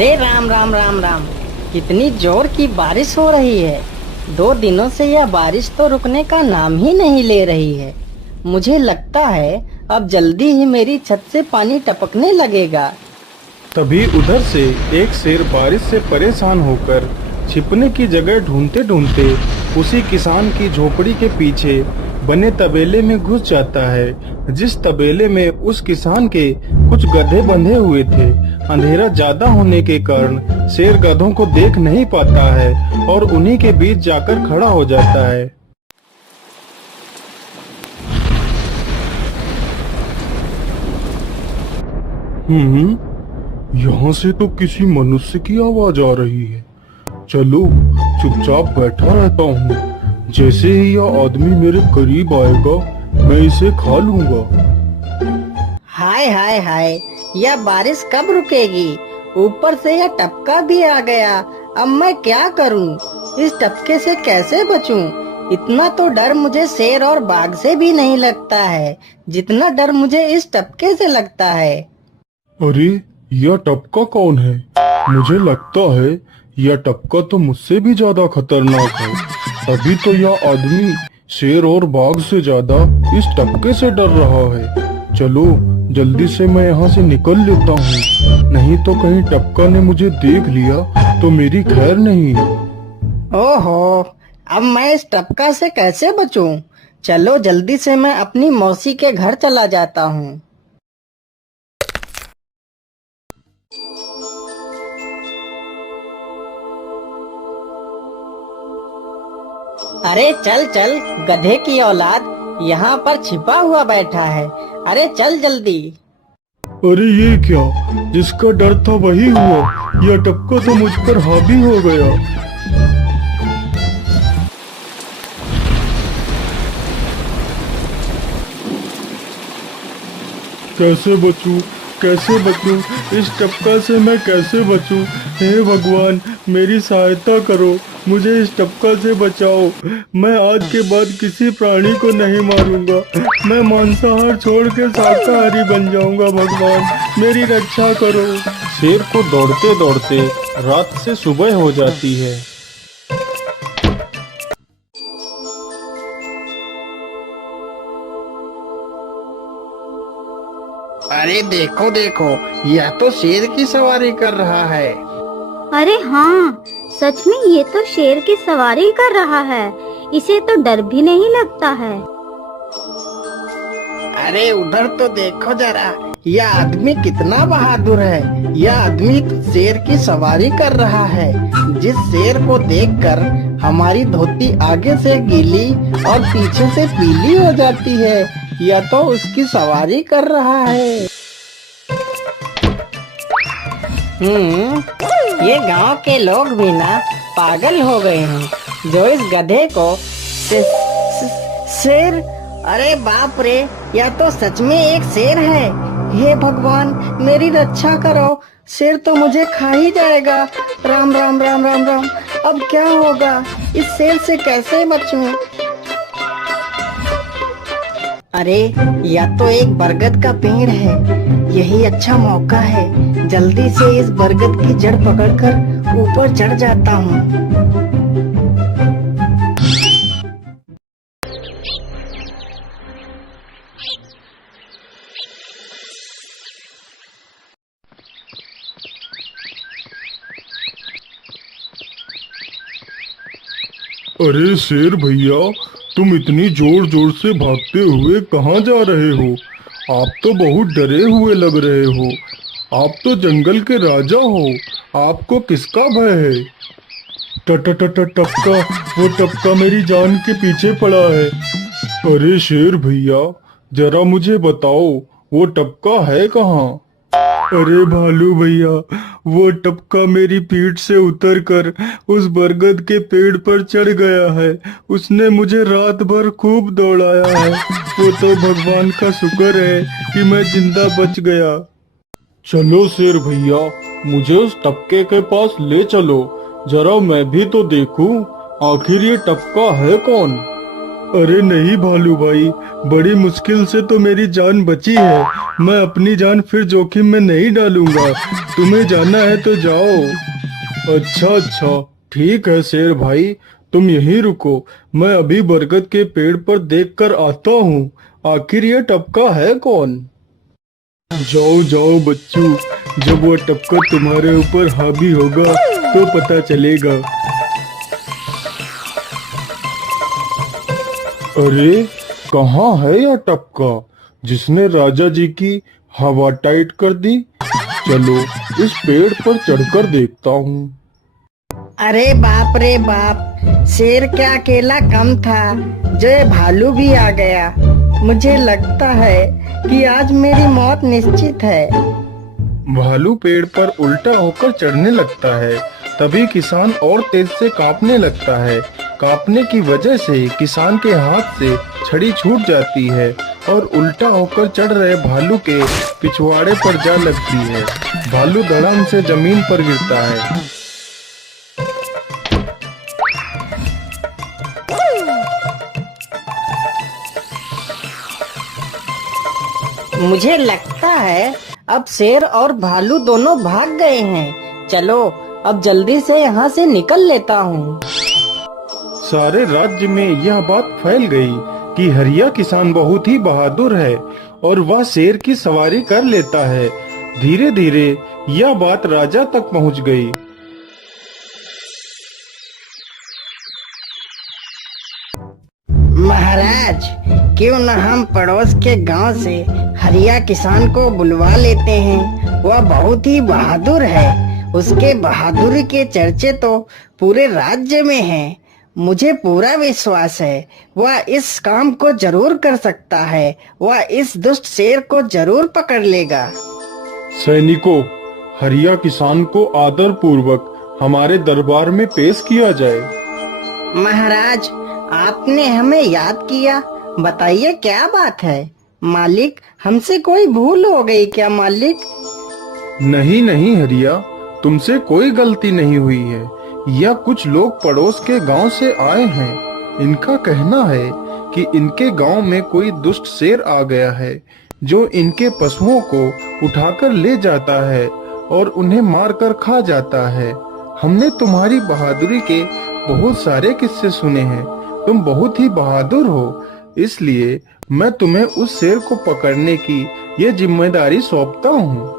अरे राम राम राम राम। कितनी जोर की बारिश हो रही है। 2 दिनों से यह बारिश तो रुकने का नाम ही नहीं ले रही है। मुझे लगता है अब जल्दी ही मेरी छत से पानी टपकने लगेगा। तभी उधर से एक शेर बारिश से परेशान होकर छिपने की जगह ढूंढते ढूंढते उसी किसान की झोपड़ी के पीछे बने तबेले में घुस जाता है, जिस तबेले में उस किसान के कुछ गधे बंधे हुए थे। अंधेरा ज्यादा होने के कारण शेर गधों को देख नहीं पाता है और उन्हीं के बीच जाकर खड़ा हो जाता है। यहाँ से तो किसी मनुष्य की आवाज आ रही है। चलो चुपचाप बैठा रहता हूँ। जैसे ही यह आदमी मेरे करीब आएगा मैं इसे खा लूंगा। हाय हाय हाय, यह बारिश कब रुकेगी? ऊपर से यह टपका भी आ गया। अब मैं क्या करूं? इस टपके से कैसे बचूं? इतना तो डर मुझे शेर और बाघ से भी नहीं लगता है जितना डर मुझे इस टपके से लगता है। अरे यह टपका कौन है? मुझे लगता है यह टपका तो मुझसे भी ज्यादा खतरनाक है। अभी तो यह आदमी शेर और बाघ से ज्यादा इस टपके से डर रहा है। चलो जल्दी से मैं यहाँ से निकल लेता हूँ, नहीं तो कहीं टपका ने मुझे देख लिया तो मेरी खैर नहीं। ओहो, अब मैं इस टपका से कैसे बचूं? चलो जल्दी से मैं अपनी मौसी के घर चला जाता हूँ। अरे चल चल गधे की औलाद, यहाँ पर छिपा हुआ बैठा है। अरे चल जल्दी। अरे ये क्या, जिसका डर था वही हुआ। यह टपका तो मुझ पर हावी हो गया। कैसे बचूं? कैसे बचूं? इस टपका से मैं कैसे बचूं? हे भगवान मेरी सहायता करो, मुझे इस टपका से बचाओ। मैं आज के बाद किसी प्राणी को नहीं मारूंगा। मैं मांसाहार छोड़ के शाकाहारी बन जाऊंगा। भगवान मेरी रक्षा करो। शेर को दौड़ते दौड़ते रात से सुबह हो जाती है। अरे देखो देखो, यह तो शेर की सवारी कर रहा है। अरे हाँ, सच में ये तो शेर की सवारी कर रहा है। इसे तो डर भी नहीं लगता है। अरे उधर तो देखो जरा, यह आदमी कितना बहादुर है। यह आदमी तो शेर की सवारी कर रहा है। जिस शेर को देखकर हमारी धोती आगे से गीली और पीछे से पीली हो जाती है, यह तो उसकी सवारी कर रहा है। ये गांव के लोग भी ना पागल हो गए हैं जो इस गधे को शेर। अरे बाप रे, यह तो सच में एक शेर है। हे भगवान मेरी रक्षा करो, शेर तो मुझे खा ही जाएगा। राम राम राम राम राम। अब क्या होगा? इस शेर से कैसे बचूं? अरे यह तो एक बरगद का पेड़ है। यही अच्छा मौका है, जल्दी से इस बरगद की जड़ पकड़कर ऊपर चढ़ जाता हूँ। अरे शेर भैया, तुम इतनी जोर जोर से भागते हुए कहाँ जा रहे हो? आप तो बहुत डरे हुए लग रहे हो। आप तो जंगल के राजा हो, आपको किसका भय है? टपका, वो टपका मेरी जान के पीछे पड़ा है। अरे शेर भैया, जरा मुझे बताओ वो टपका है कहाँ? अरे भालू भैया, वो टपका मेरी पीठ से उतरकर उस बरगद के पेड़ पर चढ़ गया है। उसने मुझे रात भर खूब दौड़ाया है। वो तो भगवान का शुक्र है कि मैं जिंदा बच गया। चलो शेर भैया, मुझे उस टपके के पास ले चलो, जरा मैं भी तो देखूं आखिर ये टपका है कौन। अरे नहीं भालू भाई, बड़ी मुश्किल से तो मेरी जान बची है। मैं अपनी जान फिर जोखिम में नहीं डालूंगा। तुम्हें जाना है तो जाओ। अच्छा अच्छा, ठीक है शेर भाई, तुम यहीं रुको। मैं अभी बरगद के पेड़ पर देख कर आता हूँ। आखिर ये टपका है कौन? जाओ जाओ बच्चों, जब वो टपका तुम्हारे ऊपर हावी होगा तो पता चलेगा। अरे कहाँ है यह टपका जिसने राजा जी की हवा टाइट कर दी? चलो इस पेड़ पर चढ़कर देखता हूँ। अरे बाप रे बाप, शेर क्या अकेला कम था, जो ये भालू भी आ गया। मुझे लगता है कि आज मेरी मौत निश्चित है। भालू पेड़ पर उल्टा होकर चढ़ने लगता है, तभी किसान और तेज से कांपने लगता है। कांपने की वजह से किसान के हाथ से छड़ी छूट जाती है और उल्टा होकर चढ़ रहे भालू के पिछवाड़े पर जा लगती है। भालू धड़ाम से जमीन पर गिरता है। मुझे लगता है अब शेर और भालू दोनों भाग गए हैं। चलो अब जल्दी से यहाँ से निकल लेता हूँ। सारे राज्य में यह बात फैल गई कि हरिया किसान बहुत ही बहादुर है और वह शेर की सवारी कर लेता है। धीरे धीरे यह बात राजा तक पहुँच गई। महाराज, क्यों न हम पड़ोस के गांव से हरिया किसान को बुलवा लेते हैं। वह बहुत ही बहादुर है। उसके बहादुरी के चर्चे तो पूरे राज्य में हैं। मुझे पूरा विश्वास है वह इस काम को जरूर कर सकता है। वह इस दुष्ट शेर को जरूर पकड़ लेगा। सैनिकों, हरिया किसान को आदर पूर्वक हमारे दरबार में पेश किया जाए। महाराज, आपने हमें याद किया। बताइए क्या बात है। मालिक, हमसे कोई भूल हो गई क्या मालिक? नहीं नहीं हरिया, तुमसे कोई गलती नहीं हुई है। यह कुछ लोग पड़ोस के गांव से आए हैं। इनका कहना है कि इनके गांव में कोई दुष्ट शेर आ गया है जो इनके पशुओं को उठाकर ले जाता है और उन्हें मारकर खा जाता है। हमने तुम्हारी बहादुरी के बहुत सारे किस्से सुने हैं। तुम बहुत ही बहादुर हो, इसलिए मैं तुम्हें उस शेर को पकड़ने की ये जिम्मेदारी सौंपता हूँ।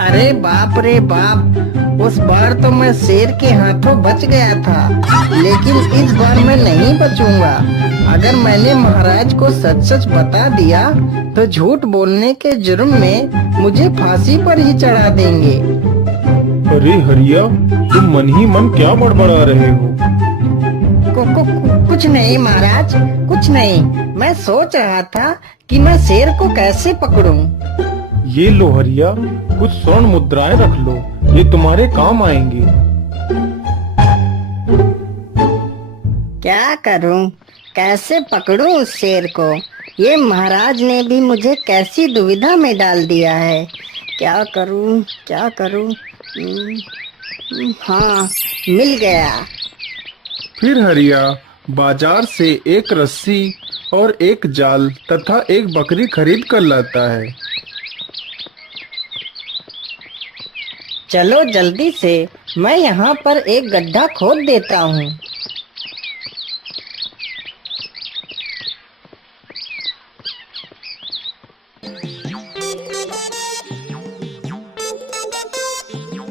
अरे बाप रे बाप, उस बार तो मैं शेर के हाथों बच गया था, लेकिन इस बार मैं नहीं बचूंगा। अगर मैंने महाराज को सच सच बता दिया तो झूठ बोलने के जुर्म में मुझे फांसी पर ही चढ़ा देंगे। अरे हरिया, तुम मन ही मन क्या बड़बड़ा रहे हो? कुछ नहीं महाराज, कुछ नहीं। मैं सोच रहा था कि मैं शेर को कैसे पकड़ूं। ये लो हरिया, कुछ स्वर्ण मुद्राएं रख लो, ये तुम्हारे काम आएंगी। क्या करूं, कैसे पकड़ूं उस शेर को? ये महाराज ने भी मुझे कैसी दुविधा में डाल दिया है। क्या करूं, क्या करूं? हाँ, मिल गया। फिर हरिया बाजार से एक रस्सी और एक जाल तथा एक बकरी खरीद कर लाता है। चलो जल्दी से, मैं यहाँ पर एक गड्ढा खोद देता हूँ।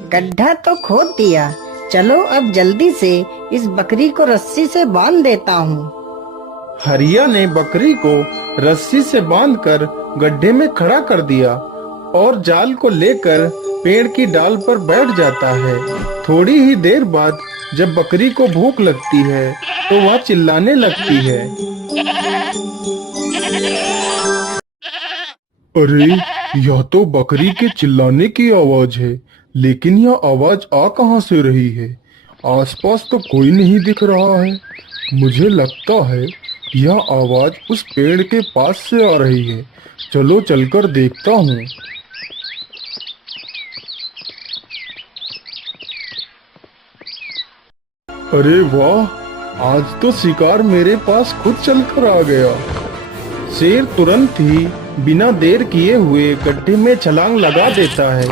गड्ढा तो खोद दिया। चलो अब जल्दी से इस बकरी को रस्सी से बांध देता हूँ। हरिया ने बकरी को रस्सी से बांधकर गड्ढे में खड़ा कर दिया और जाल को लेकर पेड़ की डाल पर बैठ जाता है। थोड़ी ही देर बाद जब बकरी को भूख लगती है तो वह चिल्लाने लगती है। अरे, यह तो बकरी के चिल्लाने की आवाज है, लेकिन यह आवाज आ कहां से रही है? आसपास तो कोई नहीं दिख रहा है। मुझे लगता है यह आवाज उस पेड़ के पास से आ रही है। चलो चलकर देखता हूँ। अरे वाह, आज तो शिकार मेरे पास खुद चलकर आ गया। शेर तुरंत ही बिना देर किए हुए गड्ढे में छलांग लगा देता है।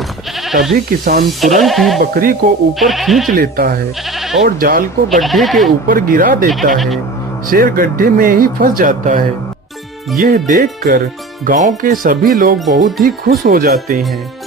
तभी किसान तुरंत ही बकरी को ऊपर खींच लेता है और जाल को गड्ढे के ऊपर गिरा देता है। शेर गड्ढे में ही फंस जाता है। यह देखकर गांव के सभी लोग बहुत ही खुश हो जाते हैं।